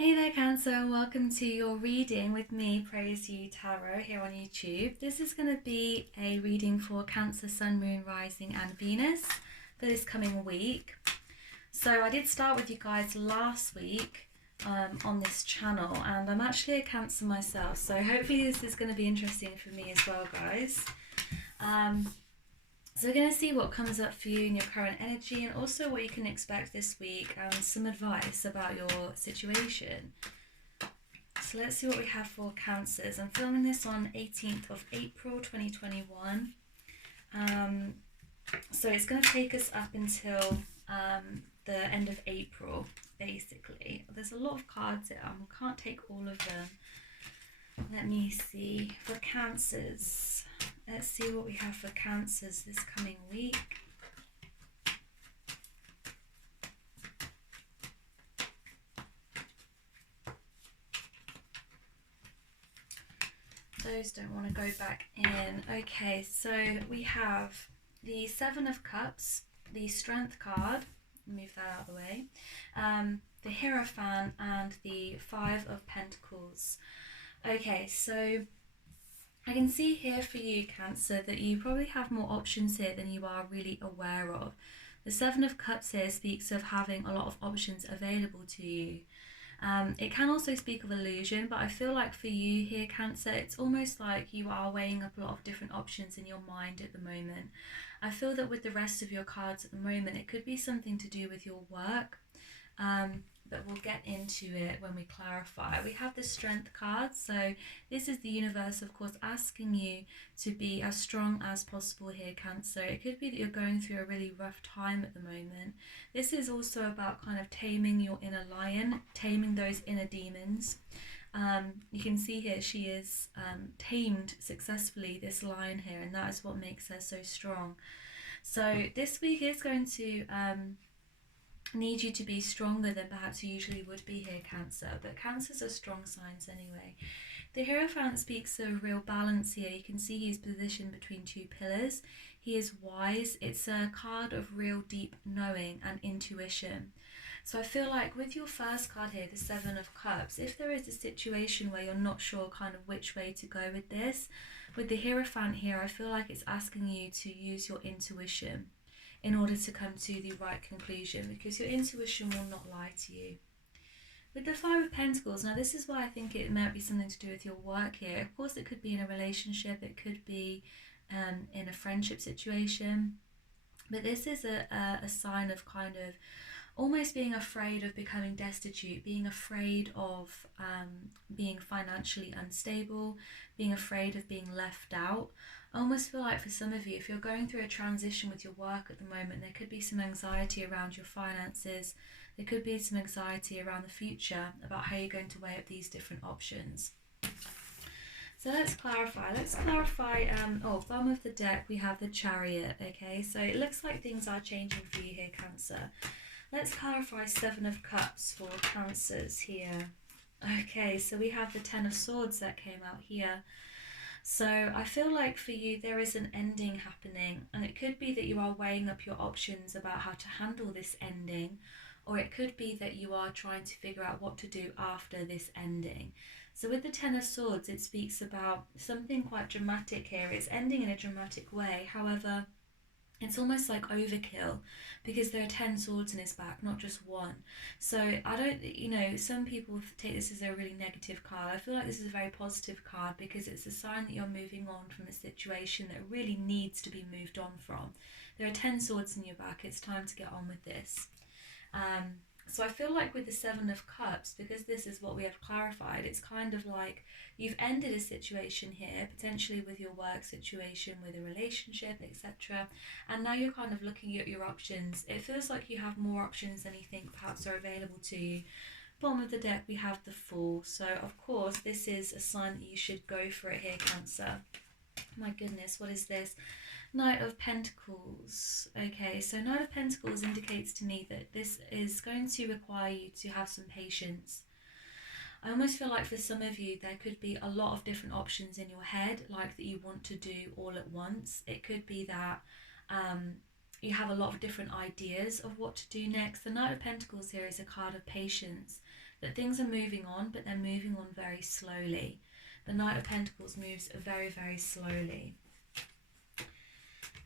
Hey there, Cancer, and welcome to your reading with me, Praise You Tarot, here on YouTube. This is going to be a reading for Cancer, Sun, Moon, Rising, and Venus for this coming week. So I did start with you guys last week on this channel, and I'm actually a Cancer myself, so hopefully this is going to be interesting for me as well, guys. So we're going to see what comes up for you in your current energy and also what you can expect this week and some advice about your situation. So let's see what we have for Cancers. I'm filming this on 18th of April 2021. So it's going to take us up until the end of April, basically. There's a lot of cards here. I can't take all of them. Let me see. For Cancers, let's see what we have for Cancers this coming week. Those don't want to go back in. Okay, so we have the Seven of Cups, the Strength card, move that out of the way, the Hierophant, and the Five of Pentacles. Okay, so I can see here for you, Cancer, that you probably have more options here than you are really aware of. The Seven of Cups here speaks of having a lot of options available to you. It can also speak of illusion, but I feel like for you here, Cancer, it's almost like you are weighing up a lot of different options in your mind at the moment. I feel that with the rest of your cards at the moment, it could be something to do with your work, but we'll get into it when we clarify. We have the Strength card, so this is the universe, of course, asking you to be as strong as possible here, Cancer. It could be that you're going through a really rough time at the moment. This is also about kind of taming your inner lion, taming those inner demons. You can see here she is tamed successfully, this lion here, and that is what makes her so strong. So this week is going to need you to be stronger than perhaps you usually would be here, Cancer, but Cancers are strong signs anyway. The Hierophant speaks of real balance here. You can see he's positioned between two pillars. He is wise. It's a card of real deep knowing and intuition. So I feel like with your first card here, the Seven of Cups, if there is a situation where you're not sure kind of which way to go with this, with the Hierophant here, I feel like it's asking you to use your intuition in order to come to the right conclusion, because your intuition will not lie to you. With the Five of Pentacles, now this is why I think it might be something to do with your work here. Of course, it could be in a relationship, it could be in a friendship situation, but this is a sign of kind of almost being afraid of becoming destitute, being afraid of being financially unstable, being afraid of being left out. I almost feel like for some of you, if you're going through a transition with your work at the moment, there could be some anxiety around your finances. There could be some anxiety around the future about how you're going to weigh up these different options. So let's clarify. Bottom of the deck, we have the Chariot, okay? So it looks like things are changing for you here, Cancer. Let's clarify Seven of Cups for Cancers here. Okay, so we have the Ten of Swords that came out here. So I feel like for you there is an ending happening, and it could be that you are weighing up your options about how to handle this ending, or it could be that you are trying to figure out what to do after this ending. So with the Ten of Swords, it speaks about something quite dramatic here. It's ending in a dramatic way. However, it's almost like overkill, because there are 10 swords in his back, not just one. So I don't, some people take this as a really negative card. I feel like this is a very positive card, because it's a sign that you're moving on from a situation that really needs to be moved on from. There are 10 swords in your back. It's time to get on with this. So I feel like with the Seven of Cups, because this is what we have clarified, it's kind of like you've ended a situation here, potentially with your work situation, with a relationship, etc. And now you're kind of looking at your options. It feels like you have more options than you think perhaps are available to you. Bottom of the deck, we have the Fool. So of course, this is a sign that you should go for it here, Cancer. My goodness, what is this? Knight of Pentacles. Okay, so Knight of Pentacles indicates to me that this is going to require you to have some patience. I almost feel like for some of you there could be a lot of different options in your head, like that you want to do all at once. It could be that you have a lot of different ideas of what to do next. The Knight of Pentacles here is a card of patience. that things are moving on, but they're moving on very slowly. The Knight of Pentacles moves very, very slowly.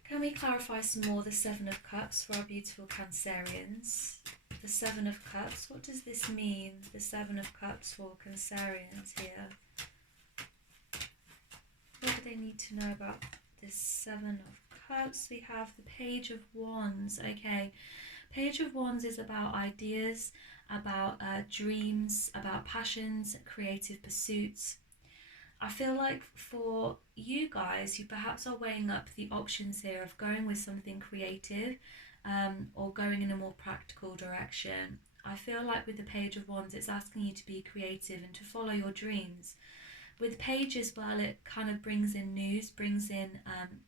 Can we clarify some more the Seven of Cups for our beautiful Cancerians? The Seven of Cups, what does this mean? The Seven of Cups for Cancerians here. What do they need to know about this Seven of Cups? We have the Page of Wands. Okay, Page of Wands is about ideas, about dreams, about passions, creative pursuits. I feel like for you guys, you perhaps are weighing up the options here of going with something creative or going in a more practical direction. I feel like with the Page of Wands, it's asking you to be creative and to follow your dreams. With Page as well, it kind of brings in news, brings in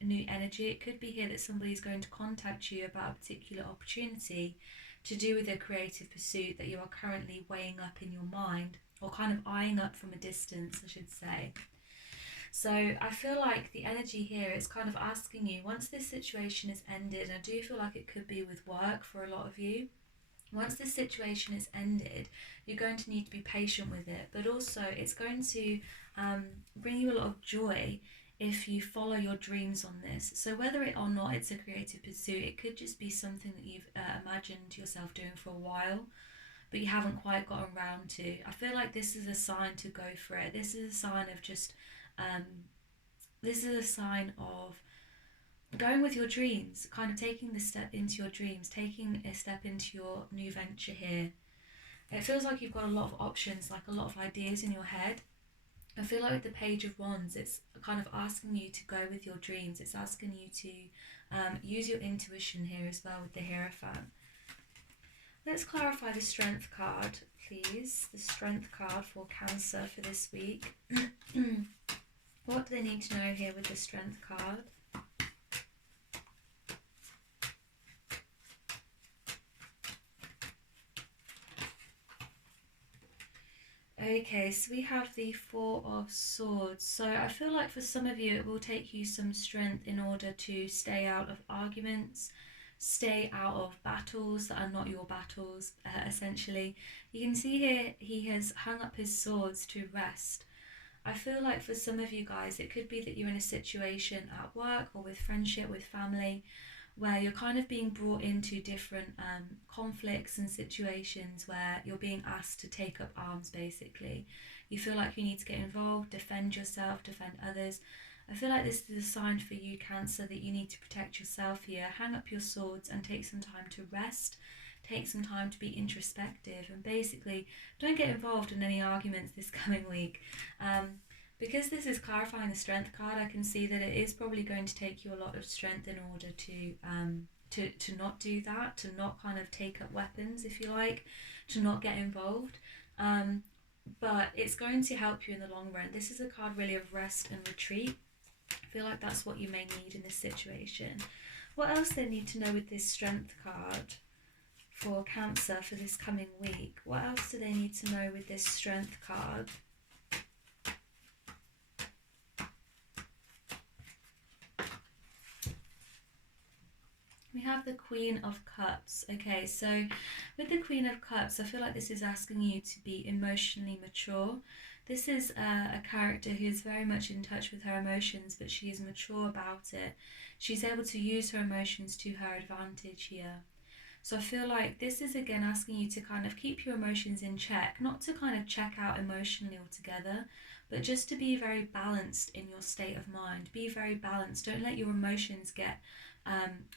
new energy. It could be here that somebody's going to contact you about a particular opportunity to do with a creative pursuit that you are currently weighing up in your mind, or kind of eyeing up from a distance, I should say. So I feel like the energy here is kind of asking you, once this situation is ended, I do feel like it could be with work for a lot of you, once this situation is ended, you're going to need to be patient with it, but also it's going to bring you a lot of joy if you follow your dreams on this. So whether it or not it's a creative pursuit, it could just be something that you've imagined yourself doing for a while, but you haven't quite gotten around to. I feel like this is a sign to go for it. This is a sign of just, this is a sign of going with your dreams, kind of taking the step into your dreams, taking a step into your new venture here. It feels like you've got a lot of options, like a lot of ideas in your head. I feel like with the Page of Wands, it's kind of asking you to go with your dreams. It's asking you to use your intuition here as well with the Hierophant. Let's clarify the Strength card, please. The Strength card for Cancer for this week. What do they need to know here with the Strength card? Okay, so we have the Four of Swords. So I feel like for some of you it will take you some strength in order to stay out of arguments, stay out of battles that are not your battles, essentially. You can see here he has hung up his swords to rest. I feel like for some of you guys it could be that you're in a situation at work or with friendship, with family, where you're kind of being brought into different conflicts and situations where you're being asked to take up arms, basically. You feel like you need to get involved, defend yourself, defend others. I feel like this is a sign for you, Cancer, that you need to protect yourself here. Hang up your swords and take some time to rest. Take some time to be introspective and basically don't get involved in any arguments this coming week. Because this is clarifying the Strength card, I can see that it is probably going to take you a lot of strength in order to not do that, to not kind of take up weapons, if you like, to not get involved. But it's going to help you in the long run. This is a card really of rest and retreat. I feel like that's what you may need in this situation. What else they need to know with this Strength card for Cancer for this coming week? What else do they need to know with this Strength card? We have the Queen of Cups. Okay, so with the Queen of Cups, I feel like this is asking you to be emotionally mature. This is a character who is very much in touch with her emotions, but she is mature about it. She's able to use her emotions to her advantage here. So I feel like this is again asking you to kind of keep your emotions in check, not to kind of check out emotionally altogether, but just to be very balanced in your state of mind. Be very balanced. Don't let your emotions get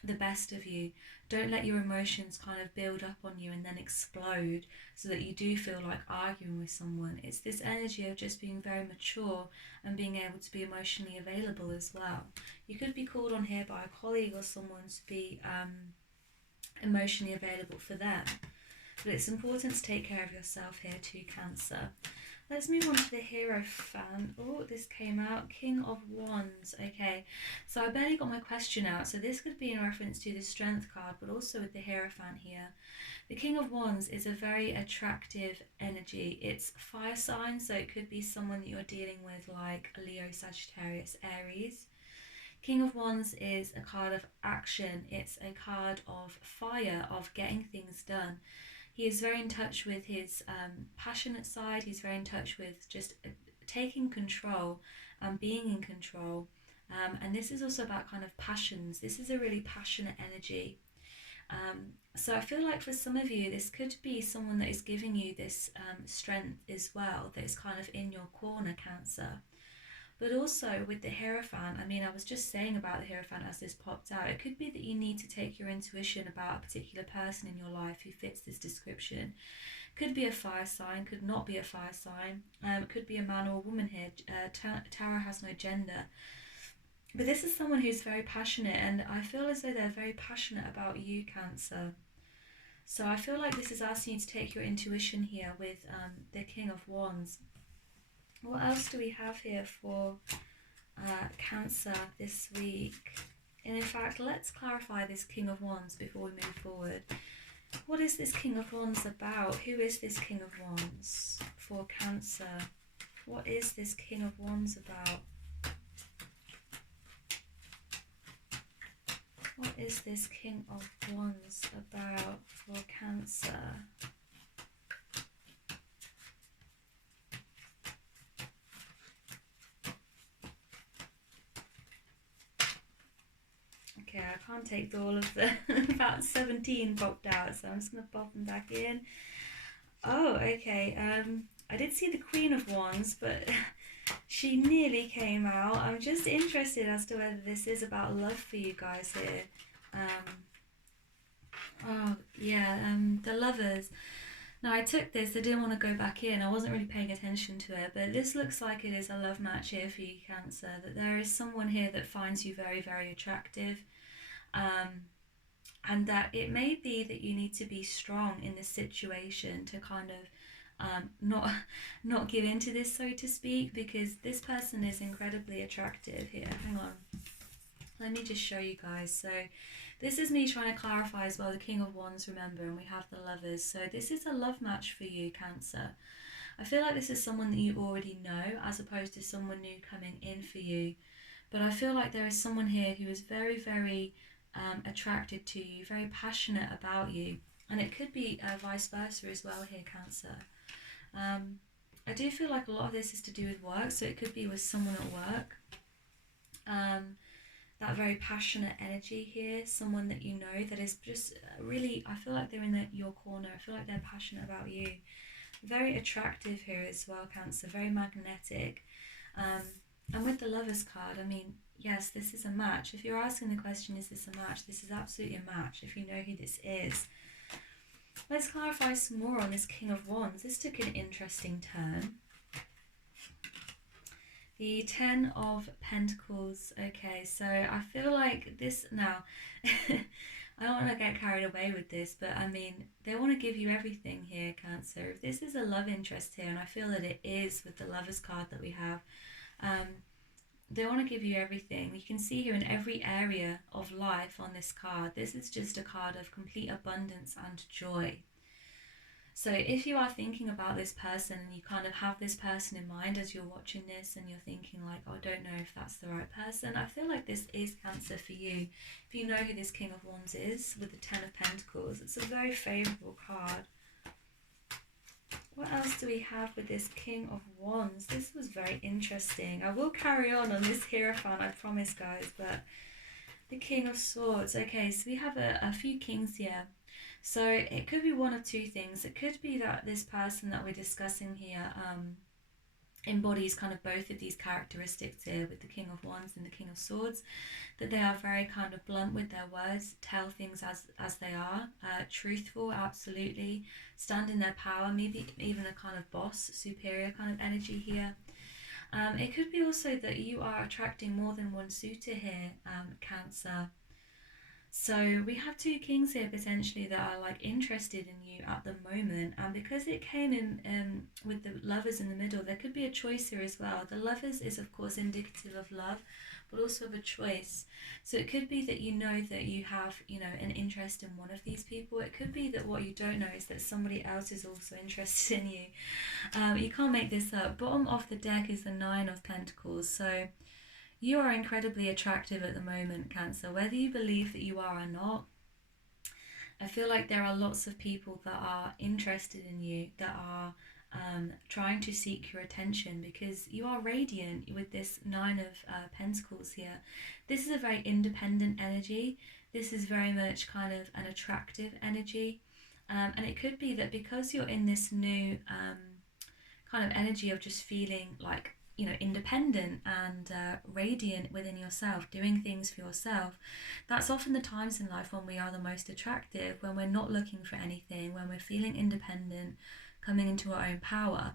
the best of you. Don't let your emotions kind of build up on you and then explode so that you do feel like arguing with someone. It's this energy of just being very mature and being able to be emotionally available as well. You could be called on here by a colleague or someone to be emotionally available for them. But it's important to take care of yourself here too, Cancer. Let's move on to the Hierophant. Oh, this came out. King of Wands. Okay, so I barely got my question out. So this could be in reference to the Strength card, but also with the Hierophant here. The King of Wands is a very attractive energy. It's fire sign, so it could be someone that you're dealing with like a Leo, Sagittarius, Aries. King of Wands is a card of action. It's a card of fire, of getting things done. he is very in touch with his passionate side. He's very in touch with just taking control and being in control. And this is also about kind of passions. This is a really passionate energy. So I feel like for some of you, this could be someone that is giving you this strength as well, that is kind of in your corner, Cancer. But also with the Hierophant, I mean, I was just saying about the Hierophant as this popped out, it could be that you need to take your intuition about a particular person in your life who fits this description. Could be a fire sign, could not be a fire sign, could be a man or a woman here. Tarot has no gender. But this is someone who's very passionate, and I feel as though they're very passionate about you, Cancer. So I feel like this is asking you to take your intuition here with the King of Wands. What else do we have here for Cancer this week? And in fact, let's clarify this King of Wands before we move forward. What is this King of Wands about? Who is this King of Wands for Cancer? What is this King of Wands about? What is this King of Wands about for Cancer? Okay, I can't take all of the about 17 popped out, so I'm just going to pop them back in. Oh, okay. I did see the Queen of Wands, but she nearly came out. I'm just interested as to whether this is about love for you guys here. Oh, yeah, the Lovers. Now, I took this, I didn't want to go back in. I wasn't really paying attention to it, but this looks like it is a love match here for you, Cancer. That there is someone here that finds you very, very attractive. And that it may be that you need to be strong in this situation to kind of not give into this, so to speak, because this person is incredibly attractive here. Hang on, let me just show you guys. So this is me trying to clarify as well the King of Wands, remember, and we have the Lovers. So this is a love match for you, Cancer. I feel like this is someone that you already know as opposed to someone new coming in for you. But I feel like there is someone here who is very, very attracted to you, very passionate about you. And it could be vice versa as well here, Cancer. I do feel like a lot of this is to do with work, so it could be with someone at work. That very passionate energy here, someone that you know that is just really, I feel like they're in your corner. I feel like they're passionate about you. Very attractive here as well, Cancer, very magnetic. And with the Lovers card, I mean, yes, this is a match. If you're asking the question, is this a match? This is absolutely a match if you know who this is. Let's clarify some more on this King of Wands. This took an interesting turn. The Ten of Pentacles. Okay, so I feel like this now, I don't want to get carried away with this, but I mean, they want to give you everything here, Cancer. If this is a love interest here, and I feel that it is with the Lovers card that we have, they want to give you everything. You can see here in every area of life on this card, this is just a card of complete abundance and joy. So if you are thinking about this person and you kind of have this person in mind as you're watching this and you're thinking like, oh, I don't know if that's the right person, I feel like this is Cancer for you. If you know who this King of Wands is with the Ten of Pentacles, it's a very favourable card. What else do we have with this King of Wands? This was very interesting. I will carry on this Hierophant, I promise, guys, but the King of Swords. Okay, so we have a few kings here. So it could be one of two things. It could be that this person that we're discussing here embodies kind of both of these characteristics here with the King of Wands and the King of Swords, that they are very kind of blunt with their words, tell things as they are, truthful, absolutely, stand in their power, maybe even a kind of boss, superior kind of energy here. It could be also that you are attracting more than one suitor here, Cancer. So we have two kings here potentially that are like interested in you at the moment, and because it came in with the Lovers in the middle, there could be a choice here as well. The Lovers is of course indicative of love, but also of a choice. So it could be that you know that you have, you know, an interest in one of these people. It could be that what you don't know is that somebody else is also interested in you. You can't make this up. Bottom of the deck is the Nine of Pentacles. So you are incredibly attractive at the moment, Cancer, whether you believe that you are or not. I feel like there are lots of people that are interested in you, that are trying to seek your attention, because you are radiant with this Nine of Pentacles here. This is a very independent energy. This is very much kind of an attractive energy. And it could be that because you're in this new kind of energy of just feeling like, you know, independent and radiant within yourself, doing things for yourself, that's often the times in life when we are the most attractive, when we're not looking for anything, when we're feeling independent, coming into our own power.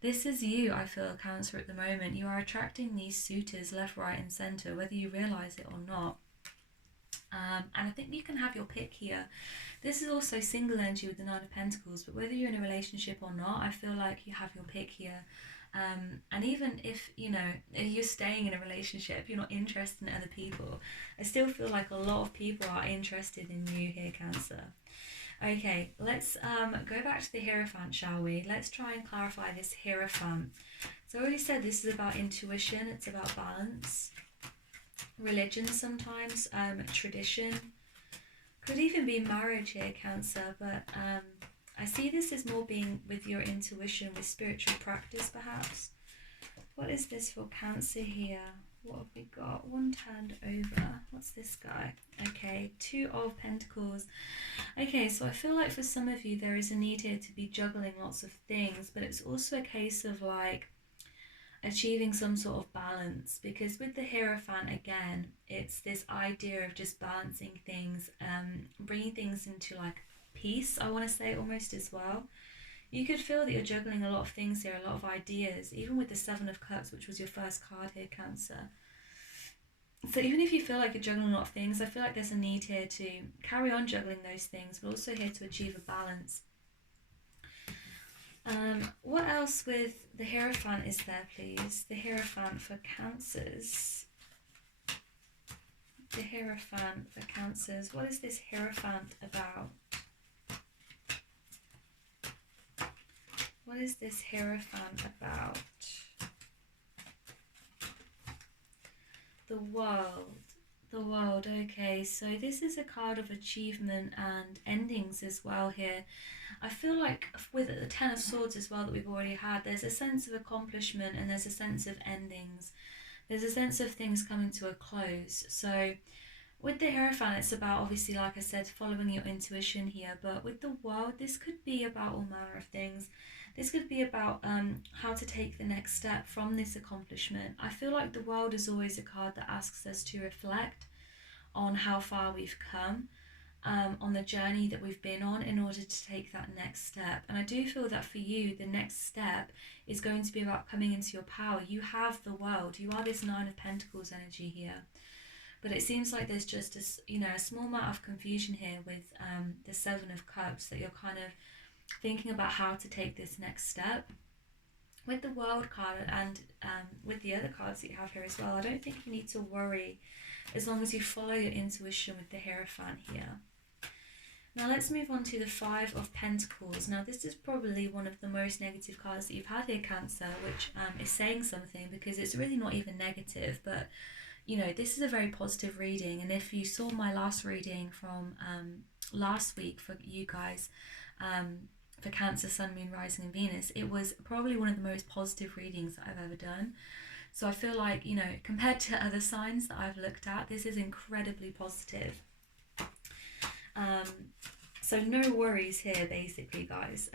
This is you, I feel, Cancer, at the moment. You are attracting these suitors left, right and centre, whether you realise it or not. And I think you can have your pick here. This is also single energy with the Nine of Pentacles, but whether you're in a relationship or not, I feel like you have your pick here. And even if, you know, you're staying in a relationship, you're not interested in other people, I still feel like a lot of people are interested in you here, Cancer. Okay, let's go back to the Hierophant, shall we? Let's try and clarify this Hierophant. So I already said this is about intuition, it's about balance, religion sometimes, tradition. Could even be marriage here, Cancer, but I see this as more being with your intuition, with spiritual practice perhaps. What is this for Cancer here? What have we got? One turned over. What's this guy? Okay, Two of Pentacles. Okay, so I feel like for some of you there is a need here to be juggling lots of things, but it's also a case of like achieving some sort of balance, because with the Hierophant, again, it's this idea of just balancing things, bringing things into like peace, I want to say, almost as well. You could feel that you're juggling a lot of things here, a lot of ideas, even with the Seven of Cups, which was your first card here, Cancer. So even if you feel like you're juggling a lot of things, I feel like there's a need here to carry on juggling those things, but also here to achieve a balance. What else with the Hierophant is there, please? The Hierophant for Cancers. The Hierophant for Cancers. What is this Hierophant about? What is this Hierophant about? The World. The World, okay. So this is a card of achievement and endings as well here. I feel like with the Ten of Swords as well that we've already had, there's a sense of accomplishment and there's a sense of endings. There's a sense of things coming to a close. So with the Hierophant, it's about, obviously, like I said, following your intuition here. But with the World, this could be about all manner of things. This could be about how to take the next step from this accomplishment. I feel like the World is always a card that asks us to reflect on how far we've come, on the journey that we've been on in order to take that next step. And I do feel that for you, the next step is going to be about coming into your power. You have the World. You are this Nine of Pentacles energy here. But it seems like there's just a small amount of confusion here with the Seven of Cups, that you're kind of thinking about how to take this next step. With the World card and with the other cards that you have here as well, I don't think you need to worry as long as you follow your intuition with the Hierophant here. Now let's move on to the Five of Pentacles. Now this is probably one of the most negative cards that you've had here, Cancer, which is saying something, because it's really not even negative, but you know, this is a very positive reading. And if you saw my last reading from last week for you guys, for Cancer, Sun, Moon, Rising and Venus, it was probably one of the most positive readings that I've ever done. So I feel like, you know, compared to other signs that I've looked at, this is incredibly positive. So no worries here, basically, guys.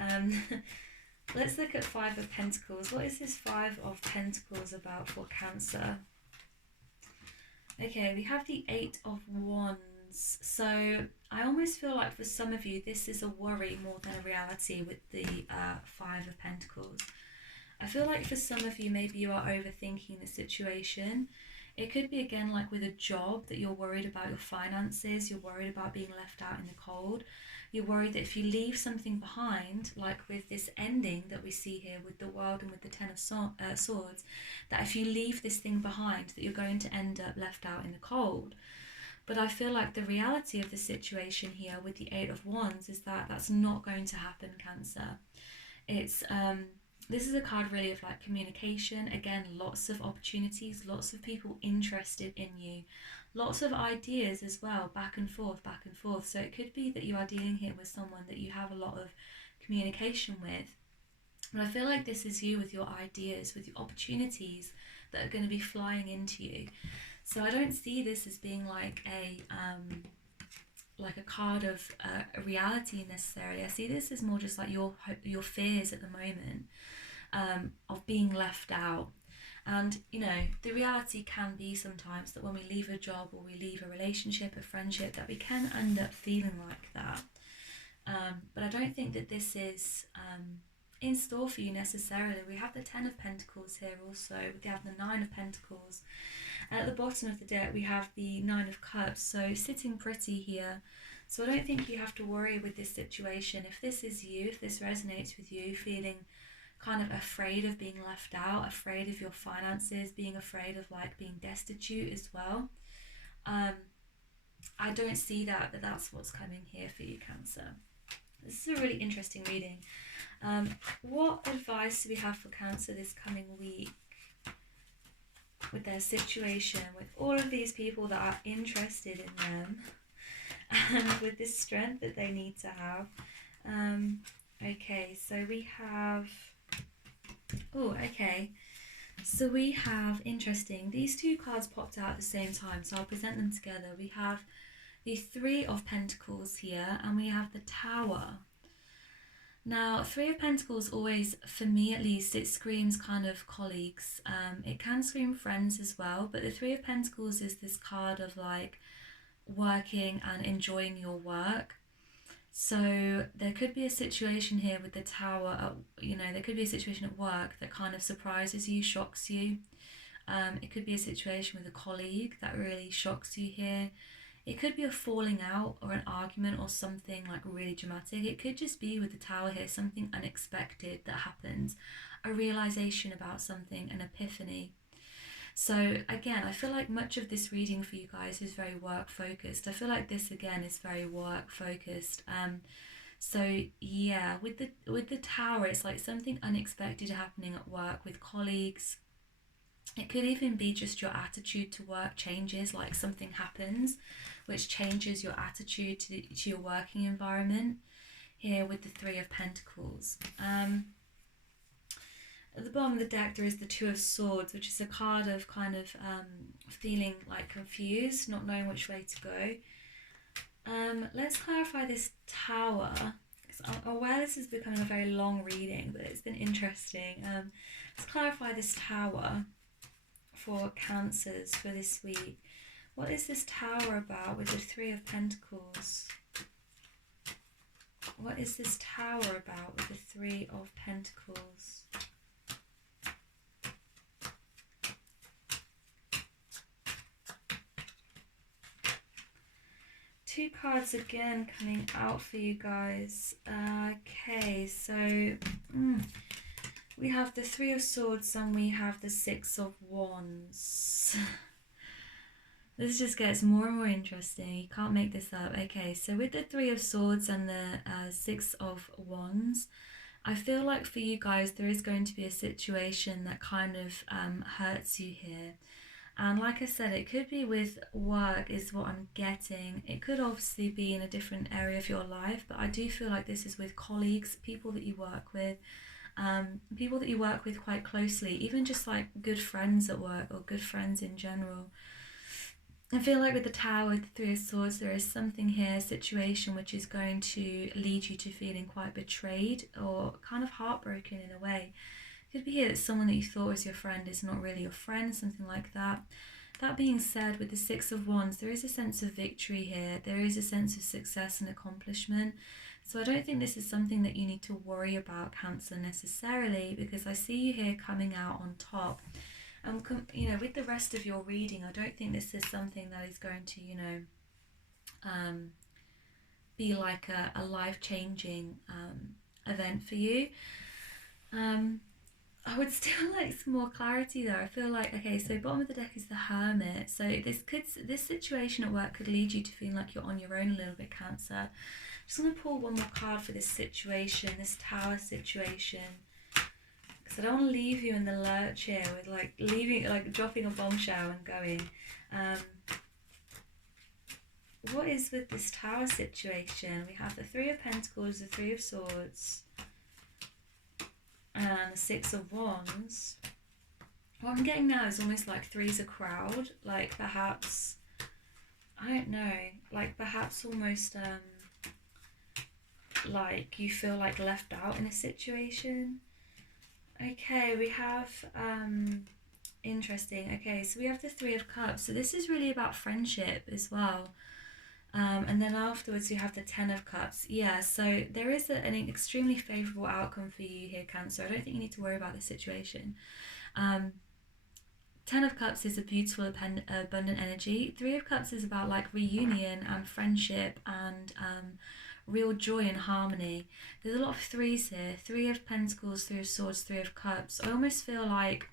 Let's look at Five of Pentacles. What is this Five of Pentacles about for Cancer? Okay, we have the Eight of Wands. So I almost feel like for some of you, this is a worry more than a reality with the Five of Pentacles. I feel like for some of you, maybe you are overthinking the situation. It could be, again, like with a job, that you're worried about your finances, you're worried about being left out in the cold. You're worried that if you leave something behind, like with this ending that we see here with the World and with the Ten of Swords, that if you leave this thing behind, that you're going to end up left out in the cold. But I feel like the reality of the situation here with the Eight of Wands is that that's not going to happen, Cancer. It's this is a card really of like communication. Again, lots of opportunities, lots of people interested in you, lots of ideas as well, back and forth, back and forth. So it could be that you are dealing here with someone that you have a lot of communication with. But I feel like this is you with your ideas, with your opportunities that are going to be flying into you. So I don't see this as being like a card of a reality necessarily. I see this as more just like your fears at the moment, of being left out. And you know, the reality can be sometimes that when we leave a job or we leave a relationship, a friendship, that we can end up feeling like that. But I don't think that this is in store for you necessarily. We have the 10 of Pentacles here also. We have the 9 of Pentacles. And at the bottom of the deck we have the 9 of Cups, so sitting pretty here. So I don't think you have to worry with this situation. If this is you, if this resonates with you, feeling kind of afraid of being left out, afraid of your finances, being afraid of like being destitute as well, I don't see that, but that's what's coming here for you, Cancer. This is a really interesting reading. What advice do we have for Cancer this coming week with their situation, with all of these people that are interested in them, and with this strength that they need to have? Okay, so we have... Oh, okay. So we have, interesting, these two cards popped out at the same time, so I'll present them together. We have the 3 of Pentacles here, and we have the Tower. Now, 3 of Pentacles always, for me at least, it screams kind of colleagues. It can scream friends as well, but the 3 of Pentacles is this card of like working and enjoying your work. So there could be a situation here with the Tower, there could be a situation at work that kind of surprises you, shocks you. It could be a situation with a colleague that really shocks you here. It could be a falling out or an argument or something like really dramatic. It could just be with the Tower here, something unexpected that happens, a realization about something, an epiphany. So again, I feel like much of this reading for you guys is very work focused. I feel like this again is very work focused. So yeah, with the Tower, it's like something unexpected happening at work with colleagues. It could even be just your attitude to work changes, like something happens which changes your attitude to your working environment here with the 3 of Pentacles. At the bottom of the deck there is the 2 of Swords, which is a card of kind of feeling like confused, not knowing which way to go. Let's clarify this Tower. I'm aware this is becoming a very long reading, but it's been interesting. Let's clarify this Tower for Cancers for this week. What is this Tower about with the 3 of Pentacles? What is this Tower about with the 3 of Pentacles? Two cards again coming out for you guys. Okay, so we have the 3 of Swords and we have the 6 of Wands. This just gets more and more interesting. You can't make this up. Okay, so with the 3 of Swords and the 6 of Wands, I feel like for you guys there is going to be a situation that kind of hurts you here. And like I said, it could be with work is what I'm getting. It could obviously be in a different area of your life, but I do feel like this is with colleagues, people that you work with, people that you work with quite closely, even just like good friends at work or good friends in general. I feel like with the Tower, with the 3 of Swords, there is something here, a situation which is going to lead you to feeling quite betrayed or kind of heartbroken in a way. It could be here that someone that you thought was your friend is not really your friend, something like that. That being said, with the 6 of Wands, there is a sense of victory here. There is a sense of success and accomplishment. So I don't think this is something that you need to worry about, Cancer, necessarily, because I see you here coming out on top. With the rest of your reading, I don't think this is something that is going to, be like a life-changing event for you. I would still like some more clarity there. I feel like, okay, so bottom of the deck is the Hermit. So this situation at work could lead you to feeling like you're on your own a little bit, Cancer. Just want to pull one more card for this situation, this Tower situation. Because I don't want to leave you in the lurch here with dropping a bombshell and going. what is with this Tower situation? We have the Three of Pentacles, the Three of Swords, and the Six of Wands. What I'm getting now is almost like three's a crowd. Like perhaps, I don't know, like perhaps almost like you feel like left out in a situation. Okay, we have interesting. Okay, so we have the Three of Cups. So this is really about friendship as well. And then afterwards we have the Ten of Cups. Yeah, so there is an extremely favourable outcome for you here, Cancer. I don't think you need to worry about this situation. Ten of Cups is a beautiful, abundant energy. Three of Cups is about like reunion and friendship and real joy and harmony. There's a lot of threes here. Three of Pentacles, Three of Swords, Three of Cups. I almost feel like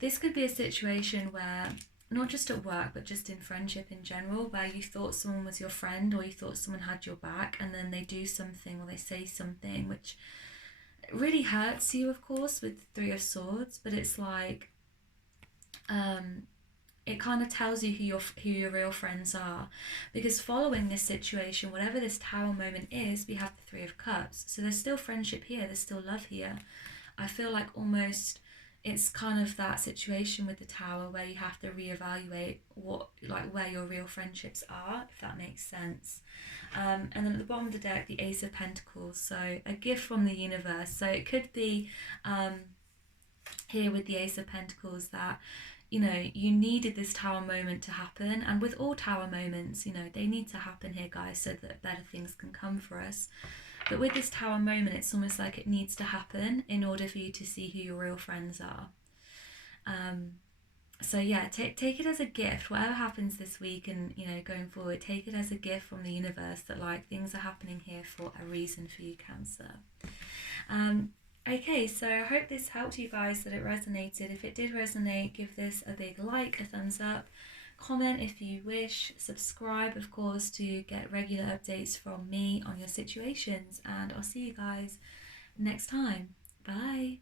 this could be a situation where, not just at work, but just in friendship in general, where you thought someone was your friend or you thought someone had your back, and then they do something or they say something which really hurts you, of course, with Three of Swords, but it's like, it kind of tells you who your real friends are, because following this situation, whatever this Tower moment is, we have the Three of Cups. So there's still friendship here, there's still love here. I feel like almost it's kind of that situation with the Tower where you have to reevaluate where your real friendships are, if that makes sense. And then at the bottom of the deck, the Ace of Pentacles, so a gift from the universe. So it could be here with the Ace of Pentacles that, you know, you needed this Tower moment to happen, and with all Tower moments, you know, they need to happen here, guys, so that better things can come for us. But with this Tower moment, it's almost like it needs to happen in order for you to see who your real friends are. So yeah, take it as a gift. Whatever happens this week and, you know, going forward, take it as a gift from the universe that like things are happening here for a reason for you, Cancer. Okay, so I hope this helped you guys, that it resonated. If it did resonate, give this a big like, a thumbs up, comment if you wish, subscribe, of course, to get regular updates from me on your situations, and I'll see you guys next time. Bye.